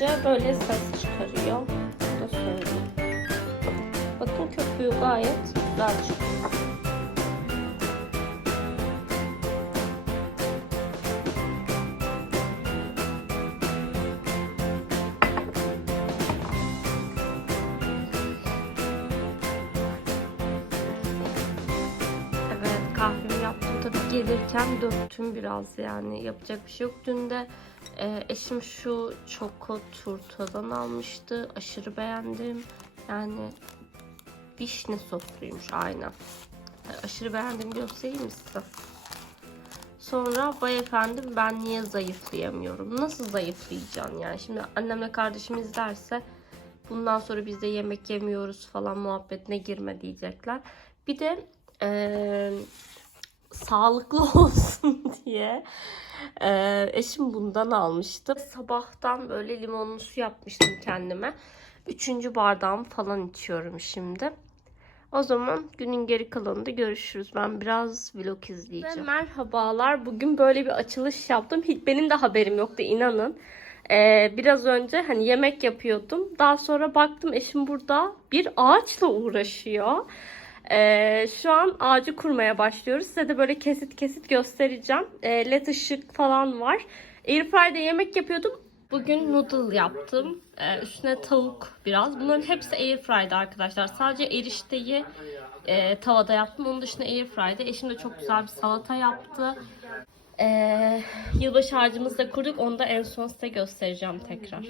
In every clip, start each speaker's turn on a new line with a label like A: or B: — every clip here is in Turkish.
A: basınca böyle ses çıkarıyor. Bunu da söyleyeyim. Bakın köpüğü gayet güzel çıkıyor. Kahvemi yaptım tabii gelirken döktüm biraz yani yapacak bir şey yok. Dün de e, eşim şu çoko turtadan almıştı. Aşırı beğendim. Yani vişne sosluymuş aynen. E, Aşırı beğendim göstereyim size? Sonra vay efendim ben niye zayıflayamıyorum? Nasıl zayıflayacaksın yani? Şimdi annemle kardeşim izlerse bundan sonra biz de yemek yemiyoruz falan muhabbetine girme diyecekler. Bir de eee, sağlıklı olsun diye eee, eşim bundan almıştı. Sabahtan böyle limonlu su yapmıştım kendime. Üçüncü bardağımı falan içiyorum şimdi. O zaman günün geri kalanında görüşürüz. Ben biraz vlog izleyeceğim. merhabalar. Bugün böyle bir açılış yaptım. Hiç benim de haberim yoktu inanın. Ee, biraz önce hani yemek yapıyordum. Daha sonra baktım eşim burada bir ağaçla uğraşıyor. Ee, şu an ağacı kurmaya başlıyoruz. Size de böyle kesit kesit göstereceğim. Ee, led ışık falan var. Airfryer'de yemek yapıyordum. Bugün noodle yaptım. Ee, üstüne tavuk biraz. Bunların hepsi airfryer'de arkadaşlar. Sadece erişteyi e, tavada yaptım. Onun dışında airfryer'de. Eşim de çok güzel bir salata yaptı. Ee, yılbaşı ağacımızı da kurduk. Onu da en son size göstereceğim tekrar.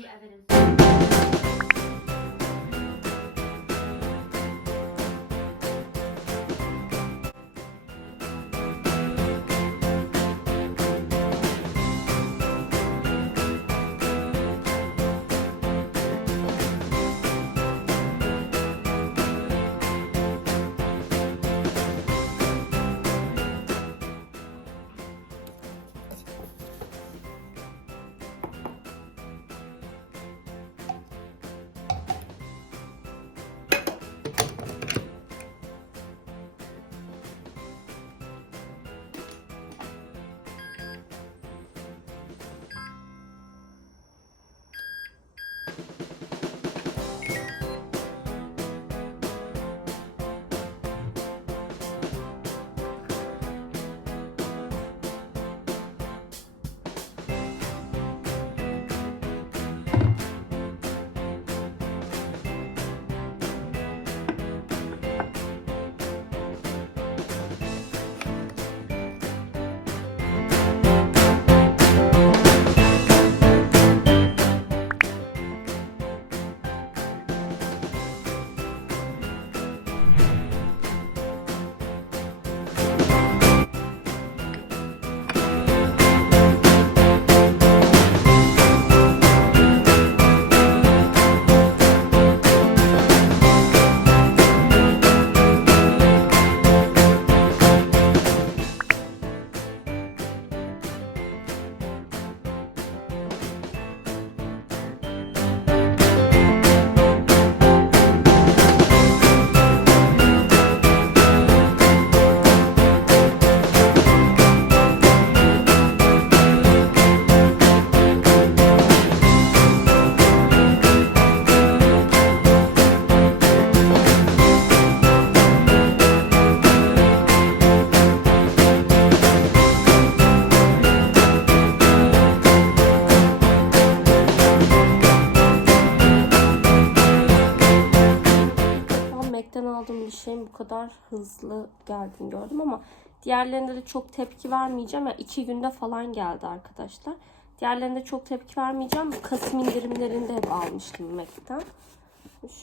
A: Hızlı geldiğini gördüm ama diğerlerinde de çok tepki vermeyeceğim. Ya iki günde falan geldi arkadaşlar. Diğerlerinde çok tepki vermeyeceğim. Kasım indirimlerinde hep almıştım Mac'ten.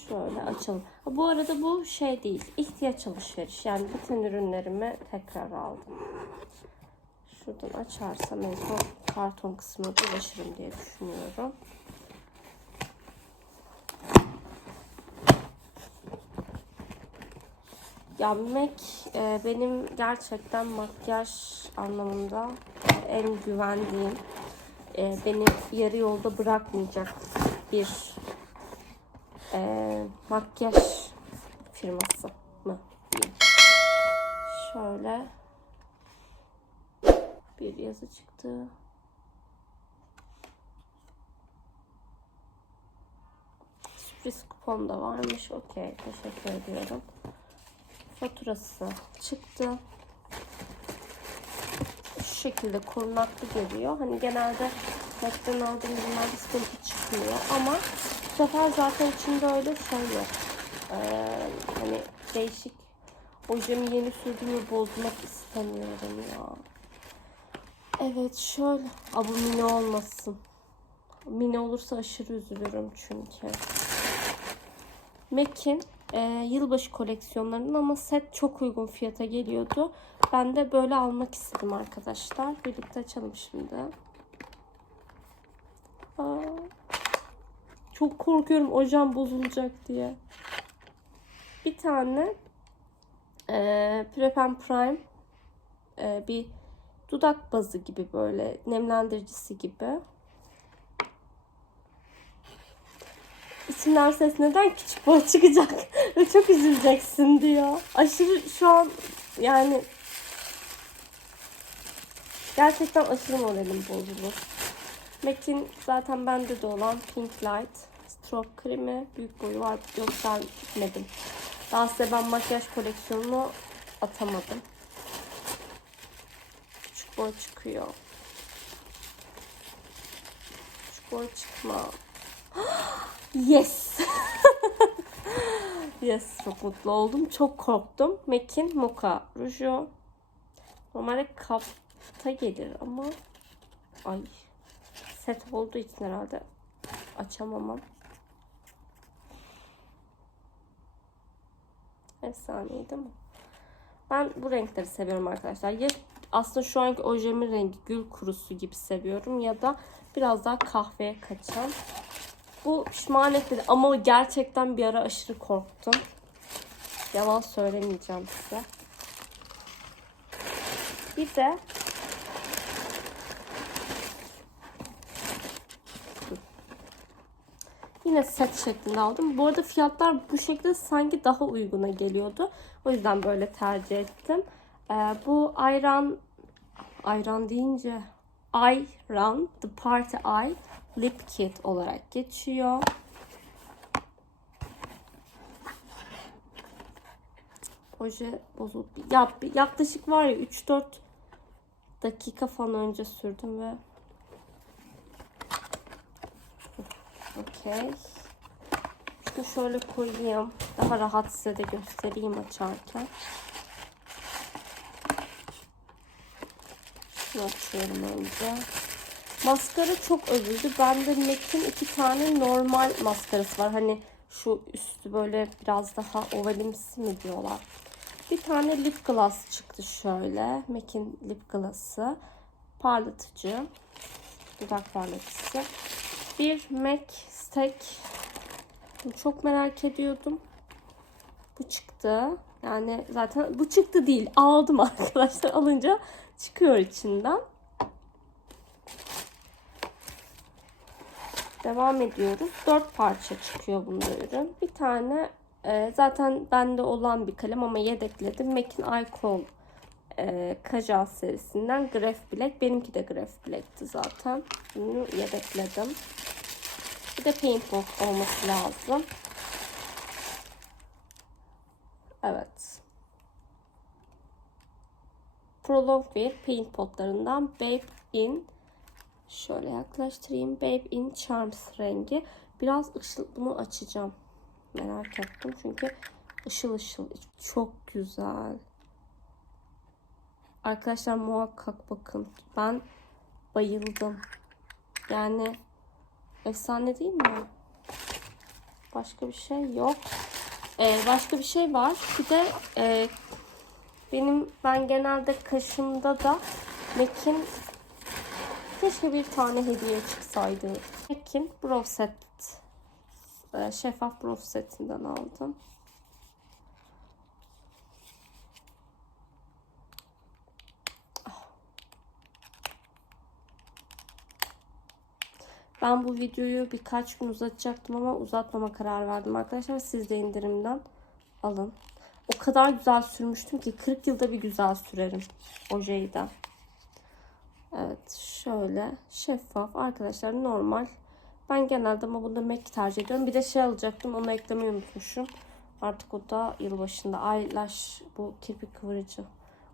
A: Şöyle açalım. Bu arada bu şey değil. ihtiyaç alışveriş. Yani bütün ürünlerimi tekrar aldım. Şuradan açarsam en son karton kısmına ulaşırım diye düşünüyorum. Ya MAC e, benim gerçekten makyaj anlamında en güvendiğim, e, beni yarı yolda bırakmayacak bir e, makyaj firması mı. Şöyle bir yazı çıktı. sürpriz kupon da varmış. Okey. Teşekkür ediyorum. Faturası çıktı. Şu şekilde korunaklı geliyor. Hani genelde Mac'den aldığım ürünlerde sıkıntı çıkmıyor. Ama bu sefer zaten içinde öyle şey yok. Ee, hani değişik ojemi yeni sürdüğümü bozmak istemiyorum ya. Evet şöyle. Aa, bu mini olmasın. Mini olursa aşırı üzülürüm çünkü. MAC'in e, yılbaşı koleksiyonlarının ama set çok uygun fiyata geliyordu. Ben de böyle almak istedim arkadaşlar. Birlikte açalım şimdi. Aa, çok korkuyorum ojem bozulacak diye. Bir tane e, Prep Prime e, bir dudak bazı gibi böyle nemlendiricisi gibi. İçinden ses neden küçük boy çıkacak ve çok üzüleceksin diyor. Aşırı şu an yani gerçekten aşırı moralim bozulur. MAC'in zaten bende de olan Pink Light Stroke kremi büyük boyu var. Yok ben gitmedim. Daha size ben makyaj koleksiyonunu atamadım. Küçük boy çıkıyor. Küçük boy çıkma. Yes. yes çok mutlu oldum. Çok korktum. MAC'in Mocha ruju. Normalde kapta gelir ama ay set olduğu için herhalde açamamam. Efsaneydi mi? Ben bu renkleri seviyorum arkadaşlar. Ya aslında şu anki ojemin rengi gül kurusu gibi seviyorum ya da biraz daha kahveye kaçan. Bu pişman etmedi ama gerçekten bir ara aşırı korktum. Yalan söylemeyeceğim size. Bir de Yine set şeklinde aldım. Bu arada fiyatlar bu şekilde sanki daha uyguna geliyordu. O yüzden böyle tercih ettim. Ee, bu ayran ayran deyince ayran The Party Eye Lip Kit olarak geçiyor. Oje bozuldu. Ya, yaklaşık var ya 3-4 dakika falan önce sürdüm ve Okey. Şunu şöyle koyayım. Daha rahat size de göstereyim açarken. Şunu açıyorum önce. Maskara çok övüldü. Bende MAC'in iki tane normal maskarası var. Hani şu üstü böyle biraz daha ovalimsi mi diyorlar. Bir tane lip gloss çıktı şöyle. MAC'in lip gloss'ı. Parlatıcı. Dudak parlatıcısı. Bir MAC Stack. Çok merak ediyordum. Bu çıktı. Yani zaten bu çıktı değil. Aldım arkadaşlar. Alınca çıkıyor içinden. Devam ediyoruz. Dört parça çıkıyor bunda ürün. Bir tane e, zaten bende olan bir kalem ama yedekledim. MAC'in iCol e, Kajal serisinden Graph Black. Benimki de Graph Black'ti zaten. Bunu yedekledim. Bir de paintball olması lazım. Evet. Prolong Wear paint potlarından Babe in şöyle yaklaştırayım. Babe in Charms rengi. Biraz ışıl bunu açacağım. Merak ettim çünkü ışıl ışıl çok güzel. Arkadaşlar muhakkak bakın. Ben bayıldım. Yani efsane değil mi? Başka bir şey yok. Ee, başka bir şey var. Bir de e, benim ben genelde kaşımda da MAC'in keşke bir tane hediye çıksaydı. MAC'in brow set e, şeffaf brow setinden aldım. Ben bu videoyu birkaç gün uzatacaktım ama uzatmama karar verdim arkadaşlar. Siz de indirimden alın. O kadar güzel sürmüştüm ki 40 yılda bir güzel sürerim ojeyi de. Evet şöyle şeffaf arkadaşlar normal Ben genelde ama bunda MAC tercih ediyorum. Bir de şey alacaktım onu eklemeyi unutmuşum. Artık o da yılbaşında. Eyelash bu kirpik kıvırıcı.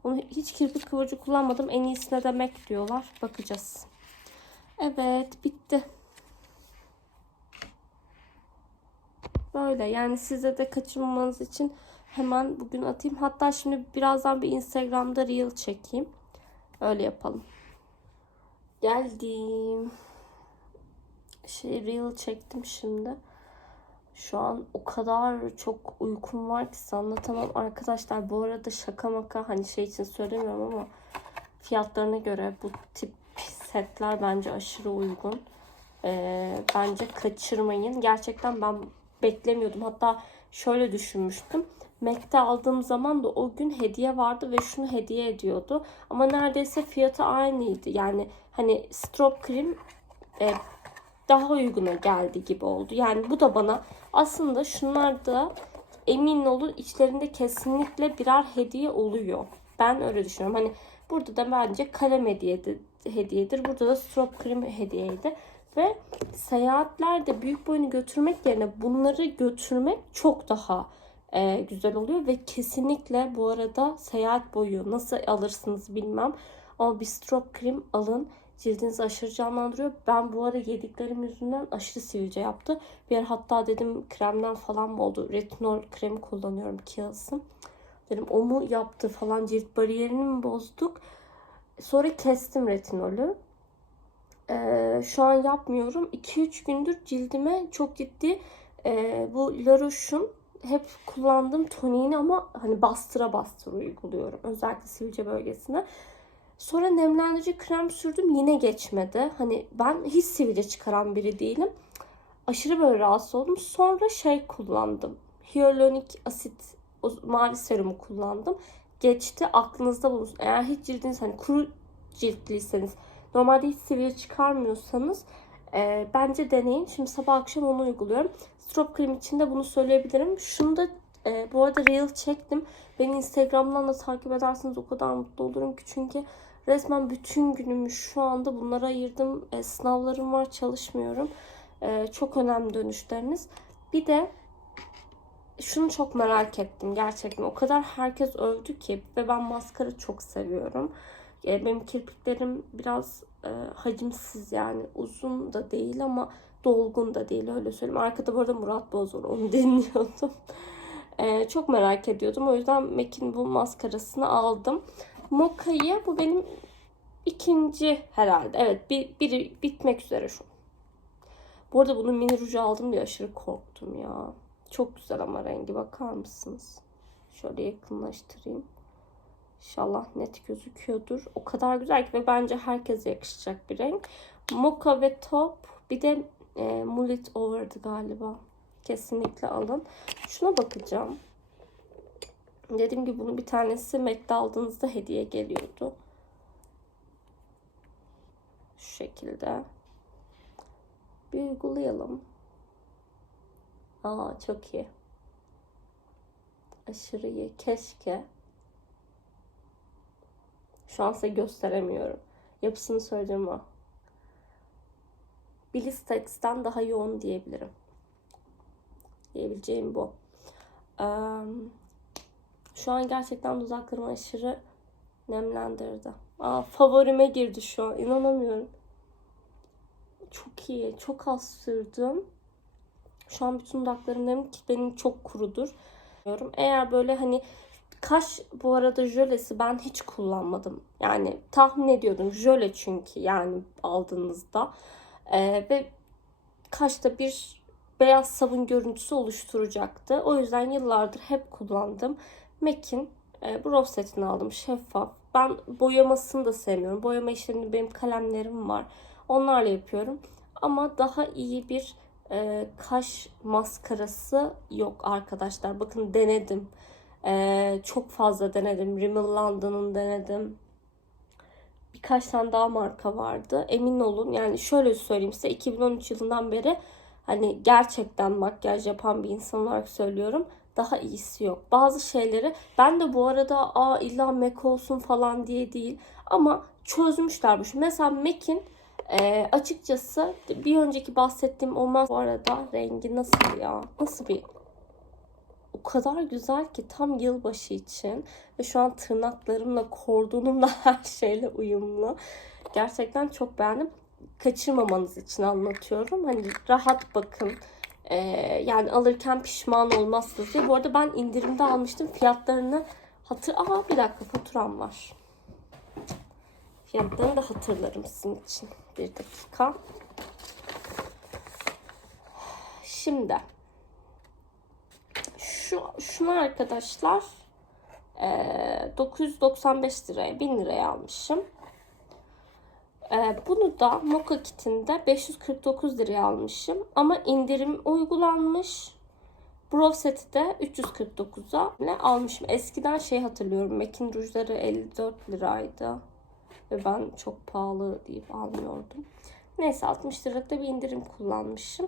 A: Onu hiç kirpik kıvırıcı kullanmadım. En iyisine de MAC diyorlar. Bakacağız. Evet bitti. Böyle yani size de kaçırmamanız için hemen bugün atayım. Hatta şimdi birazdan bir Instagram'da reel çekeyim. Öyle yapalım. Geldim. Şey reel çektim şimdi. Şu an o kadar çok uykum var ki size anlatamam. Arkadaşlar bu arada şaka maka hani şey için söylemiyorum ama fiyatlarına göre bu tip setler bence aşırı uygun. Ee, bence kaçırmayın. Gerçekten ben beklemiyordum. Hatta şöyle düşünmüştüm. Mac'te aldığım zaman da o gün hediye vardı ve şunu hediye ediyordu. Ama neredeyse fiyatı aynıydı. Yani hani strop krem e, daha uyguna geldi gibi oldu. Yani bu da bana aslında şunlar da emin olun içlerinde kesinlikle birer hediye oluyor. Ben öyle düşünüyorum. Hani burada da bence kalem hediyedir, hediyedir. Burada da strop krem hediyeydi. Ve seyahatlerde büyük boyunu götürmek yerine bunları götürmek çok daha e, güzel oluyor. Ve kesinlikle bu arada seyahat boyu nasıl alırsınız bilmem. Ama bir strop krem alın cildinizi aşırı canlandırıyor. Ben bu ara yediklerim yüzünden aşırı sivilce yaptı. Bir yer hatta dedim kremden falan mı oldu? Retinol kremi kullanıyorum Kiehl's'ın. Dedim o mu yaptı falan cilt bariyerini mi bozduk? Sonra kestim retinolü. Ee, şu an yapmıyorum. 2-3 gündür cildime çok ciddi e, bu La hep kullandığım toniğini ama hani bastıra bastıra uyguluyorum. Özellikle sivilce bölgesine. Sonra nemlendirici krem sürdüm yine geçmedi. Hani ben hiç sivilce çıkaran biri değilim. Aşırı böyle rahatsız oldum. Sonra şey kullandım. Hyaluronik asit o mavi serumu kullandım. Geçti aklınızda bulunsun. Eğer hiç cildiniz hani kuru ciltliyseniz normalde hiç sivilce çıkarmıyorsanız e, bence deneyin. Şimdi sabah akşam onu uyguluyorum. Strop krem için de bunu söyleyebilirim. Şunu da e, bu arada reel çektim. Beni Instagram'dan da takip ederseniz o kadar mutlu olurum ki çünkü resmen bütün günümü şu anda bunlara ayırdım. E, sınavlarım var çalışmıyorum. E, çok önemli dönüşleriniz. Bir de şunu çok merak ettim gerçekten. O kadar herkes övdü ki ve ben maskara çok seviyorum. E, benim kirpiklerim biraz e, hacimsiz yani uzun da değil ama dolgun da değil öyle söyleyeyim. Arkada bu arada Murat Bozor onu dinliyordum. E, çok merak ediyordum. O yüzden MAC'in bu maskarasını aldım. Mokka'yı bu benim ikinci herhalde. Evet bir, biri bitmek üzere şu. Bu arada bunu mini ruju aldım diye aşırı korktum ya. Çok güzel ama rengi bakar mısınız? Şöyle yakınlaştırayım. İnşallah net gözüküyordur. O kadar güzel ki ve bence herkese yakışacak bir renk. Mocha ve top bir de e, Mullet Over'dı galiba. Kesinlikle alın. Şuna bakacağım. Dediğim gibi bunu bir tanesi Mac'de aldığınızda hediye geliyordu. Şu şekilde. Bir uygulayalım. Aa çok iyi. Aşırı iyi. Keşke. Şu an size gösteremiyorum. Yapısını söyleyeceğim o. Bilistex'ten daha yoğun diyebilirim. Diyebileceğim bu. Şu an gerçekten dudaklarımı aşırı nemlendirdi. Aa, favorime girdi şu an. İnanamıyorum. Çok iyi. Çok az sürdüm. Şu an bütün dudaklarım nem ki benim çok kurudur. Eğer böyle hani kaş bu arada jölesi ben hiç kullanmadım. Yani tahmin ediyordum jöle çünkü yani aldığınızda. Ee, ve kaşta bir beyaz sabun görüntüsü oluşturacaktı. O yüzden yıllardır hep kullandım. MAC'in e, brow setini aldım. Şeffaf. Ben boyamasını da sevmiyorum. Boyama işlemini benim kalemlerim var. Onlarla yapıyorum. Ama daha iyi bir e, kaş maskarası yok arkadaşlar. Bakın denedim. E, çok fazla denedim. Rimmel London'un denedim. Birkaç tane daha marka vardı. Emin olun yani şöyle söyleyeyim size 2013 yılından beri hani gerçekten makyaj yapan bir insan olarak söylüyorum. Daha iyisi yok. Bazı şeyleri ben de bu arada aa illa MAC olsun falan diye değil ama çözmüşler bu. Mesela MAC'in Ee, açıkçası bir önceki bahsettiğim olmaz bu arada rengi nasıl ya? Nasıl bir o kadar güzel ki tam yılbaşı için ve şu an tırnaklarımla, kordonumla her şeyle uyumlu. Gerçekten çok beğendim. Kaçırmamanız için anlatıyorum. Hani rahat bakın. Ee, yani alırken pişman olmazsınız diye. Bu arada ben indirimde almıştım. Fiyatlarını hatır... Aa bir dakika faturam var. Fiyatlarını da hatırlarım sizin için. Bir dakika. Şimdi şu şunu arkadaşlar eee, 995 liraya 1000 liraya almışım. Eee, bunu da Moka kitinde 549 liraya almışım. Ama indirim uygulanmış. Brow seti de 349'a ne almışım. Eskiden şey hatırlıyorum. Mekin rujları 54 liraydı. Ve ben çok pahalı deyip almıyordum. Neyse 60 liralık da bir indirim kullanmışım.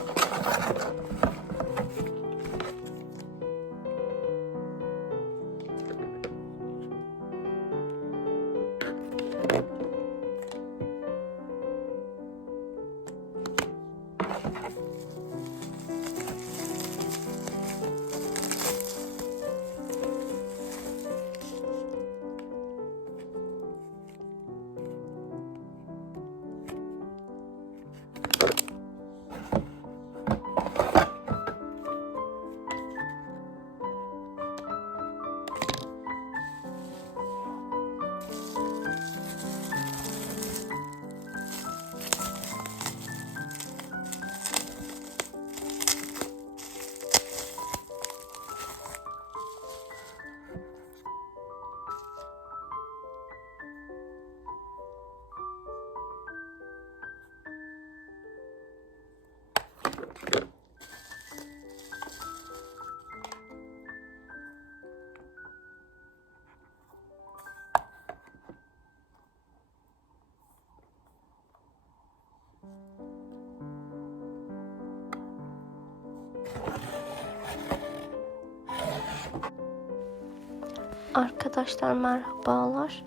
A: Arkadaşlar merhabalar.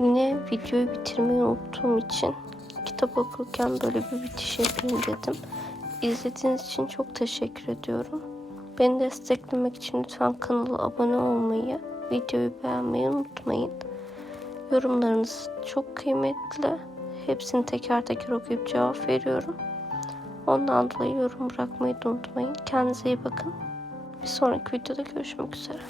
A: Yine videoyu bitirmeyi unuttuğum için kitap okurken böyle bir bitiş yapayım dedim. İzlediğiniz için çok teşekkür ediyorum. Beni desteklemek için lütfen kanala abone olmayı, videoyu beğenmeyi unutmayın. Yorumlarınız çok kıymetli. Hepsini teker teker okuyup cevap veriyorum. Ondan dolayı yorum bırakmayı da unutmayın. Kendinize iyi bakın. Bir sonraki videoda görüşmek üzere.